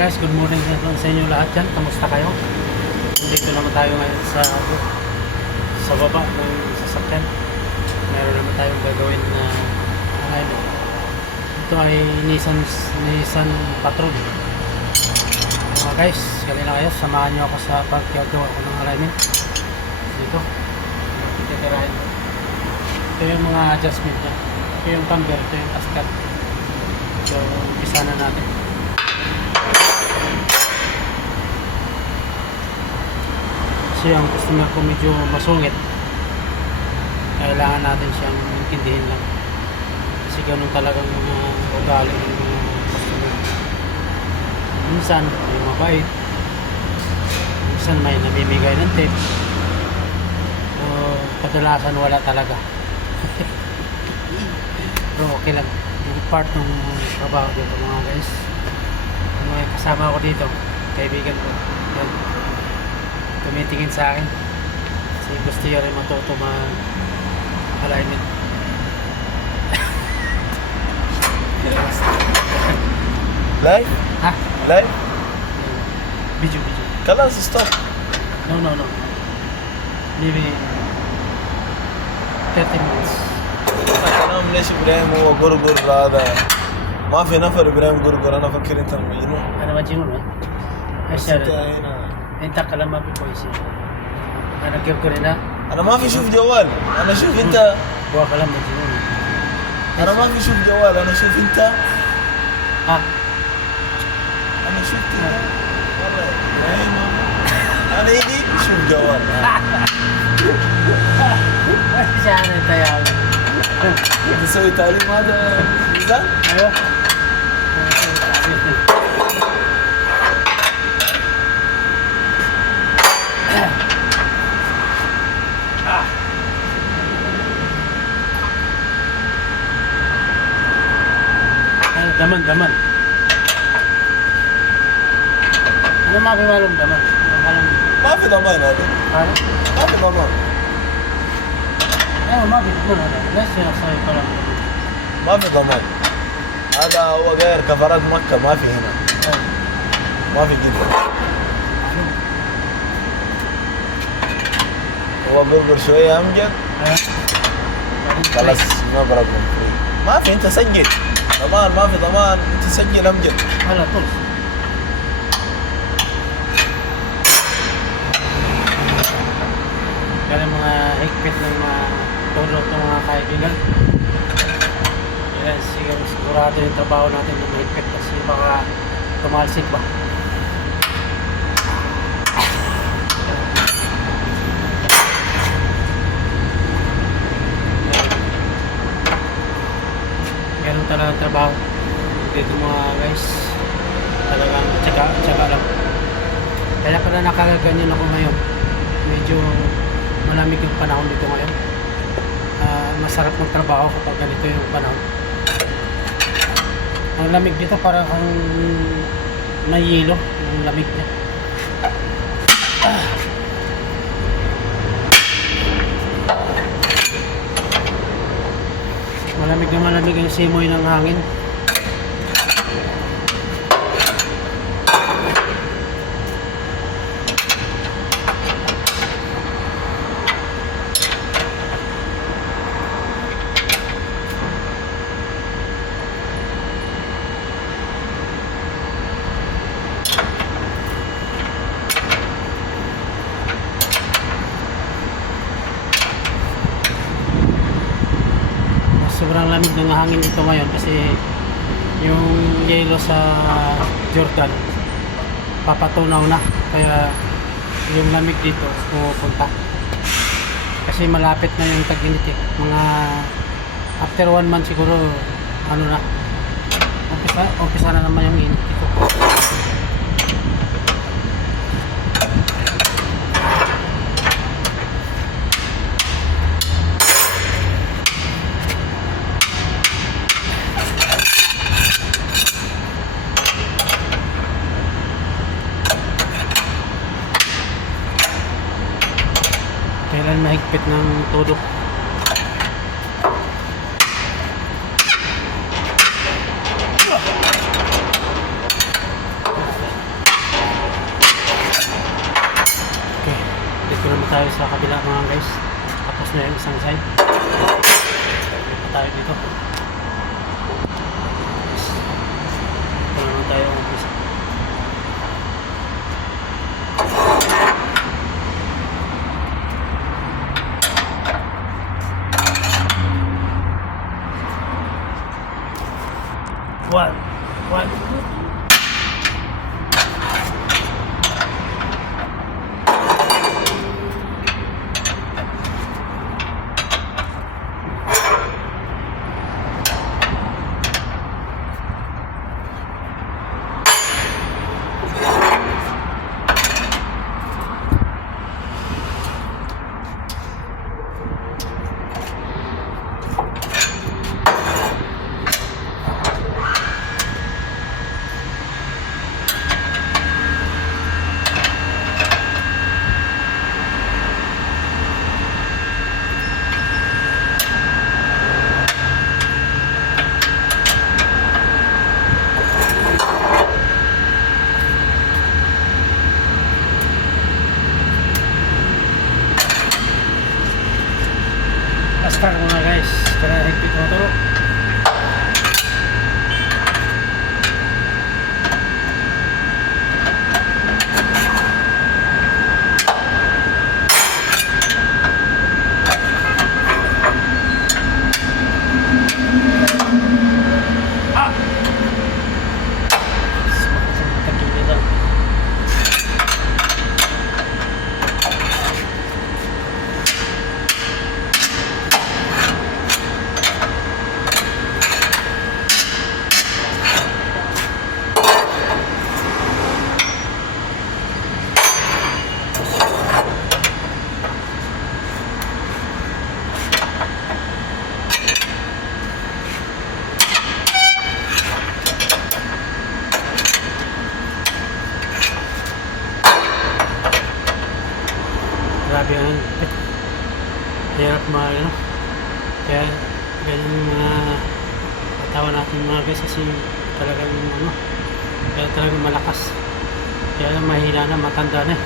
Guys, good morning sa inyo lahat dyan. Kamusta kayo? Dito naman tayo ngayon sa baba ng sasakyan. Meron naman tayong gagawin na alignment. Ito ay Nissan Patrol. Guys, kanina kayo, samahan nyo ako sa pagkagawa ko ng alignment. Dito. Titirahin ko. Ito yung mga adjustment niya. Ito yung camber, ito yung askat. So, umpisa na natin. Kasi ang customer ko medyo masungit, kailangan natin siyang intindihin lang kasi ganun talagang ugali ng customer. Minsan may mabait, minsan may namimigay ng tip, kadalasan wala talaga. Pero okay lang, yung part ng trabaho dito mga guys. May kasama ako dito, kaibigan ko yan, tumitingin sa akin kasi gusto niya rin matuto mag-alignment. Live? Ha? Live? Video. خلاص ستوب. No. Maybe 30 minutes. كلام ليش ابراهيم هو قرقر هذا؟ ما في نفر ابراهيم قرقر، انا افكر انت مجنون. أنا مجنون بس ايش انت هنا انت كلام ما في كويس. انا كيف هنا انا ما في شوف جوال، انا شوف انت، هو كلام مجنون. انا ما في شوف جوال، انا شوف انت، ها انا شفت والله ابراهيم انا يجي شوف جوال. ايش انت يا عم؟ تسوي تعليم هذا ميزان؟ ايوه دمن انا ما في معلوم دمن ما في ضمان هذا، ما في ضمان، ايوه ما في ضمان هذا. ليش يصير كلام؟ ما في ضمان. هذا هو غير كفرات مكة، ما في هنا، ما في جدة. هو قرقر شوية أمجد خلاص ما بروبلم. ما في، أنت سجل ضمان، ما في ضمان، أنت سجل أمجد على طول. Kaya mga higpit ng mga tulog ng mga kaibigan. Yan, sigurado yung trabaho natin na mahigpit kasi baka tumalsik ba. Ganun talaga ang trabaho dito mga guys. Talagang tsaga lang. Kaya pala nakagaganyan ako ngayon. Medyo malamig yung panahon dito ngayon. Masarap magtrabaho kapag ganito yung panahon. Ang lamig dito parang may yelo. Ang lamig niya. Malamig ang simoy ng hangin. Sobrang lamig ng hangin dito ngayon kasi yung yelo sa Jordan papatunaw na, kaya yung lamig dito pupunta kasi malapit na yung tag-init mga after 1 month siguro ano na umpisa na naman yung init dito. Kailan mahigpit ng todo. tayo sa kabila mga guys. Tapos na yung isang side. Balik pa tayo dito. Ito naman tayo umpisa. One. Start muna guys, kaya higpit mo turo. Grabe ang hirap ano. Kaya ganyan yung mga katawa natin mga guys kasi talagang kaya talagang malakas. Kaya mahina na, matanda na.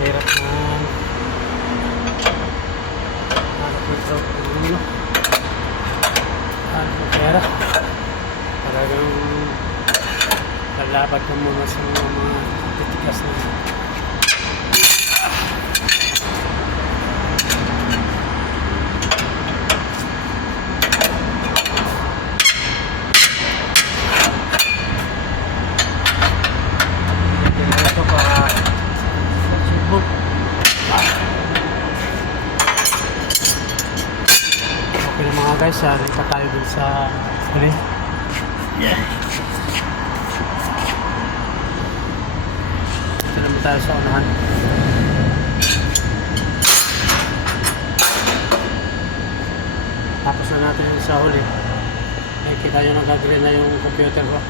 Hirap na pera. Talagang lalaban ka muna sa mga titigas na ito para subok. Okay na mga guys, lipat tayo dun sa huli. Ito naman tayo sa unahan. Tapos na natin yung sa huli. Ay, kita nyo nag-agree na yung computer ko.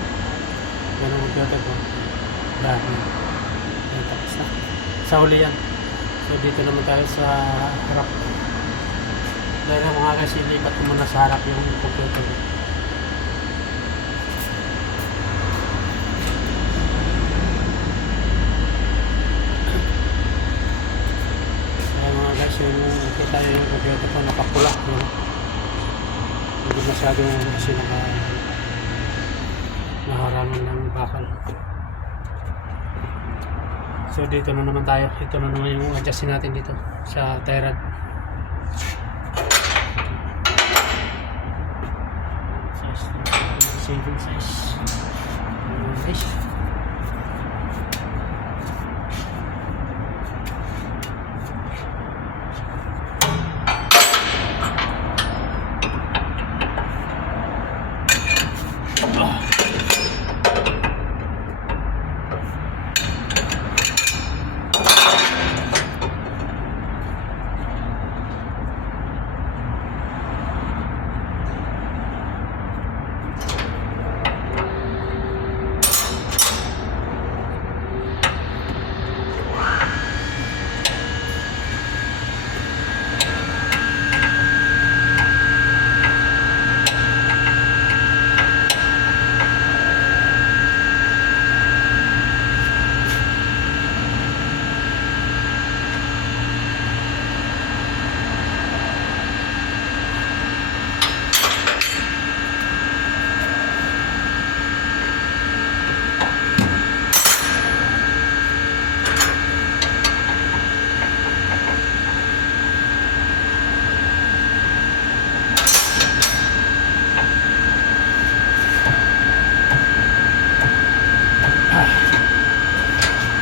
Yan ang computer ko. Dahil yan, tapos na. Sa huli yan. So dito naman tayo sa harap. Dahil na mga guys, ilipat ko muna sa harap yung computer ko. Ayan mga guys, yung kita yung computer ko nakapula. Hindi masyado kasi naharangan ng bakal. So dito na naman tayo. Ito na naman yung adjustin natin dito sa tie rod. Saving size. Nice.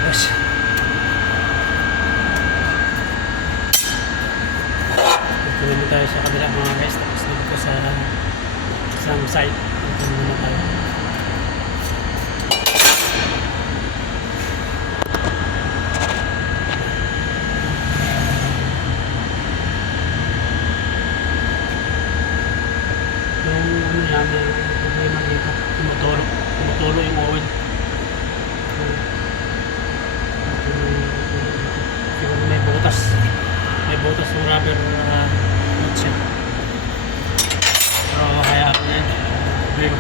Yes. Dito naman tayo sa kabila mga guys. Tapos dito sa isang side. Dito naman tayo. Yung ano yan, may problema dito. Tumutulo yung oil. Siguro may butas ng rubber nuts yan. Pero hayaan ko yan. Problema.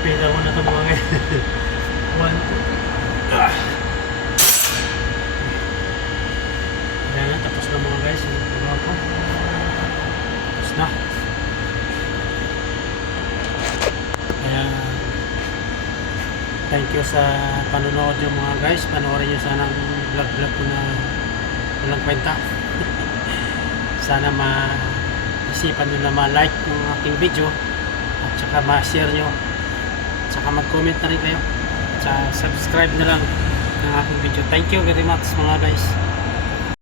Pila ko na ito mga guys. 1, 2. Ayan na, tapos na mga guys. Tapos na. Kaya thank you sa panonood nyo mga guys. Panoorin nyo sana ang vlog ko na walang kwenta. Sana maisipan nyo na ma-like yung aking video at saka ma-share nyo. Tsaka mag-comment na rin kayo. Tsaka subscribe na lang ng aking video. Thank you very much mga guys.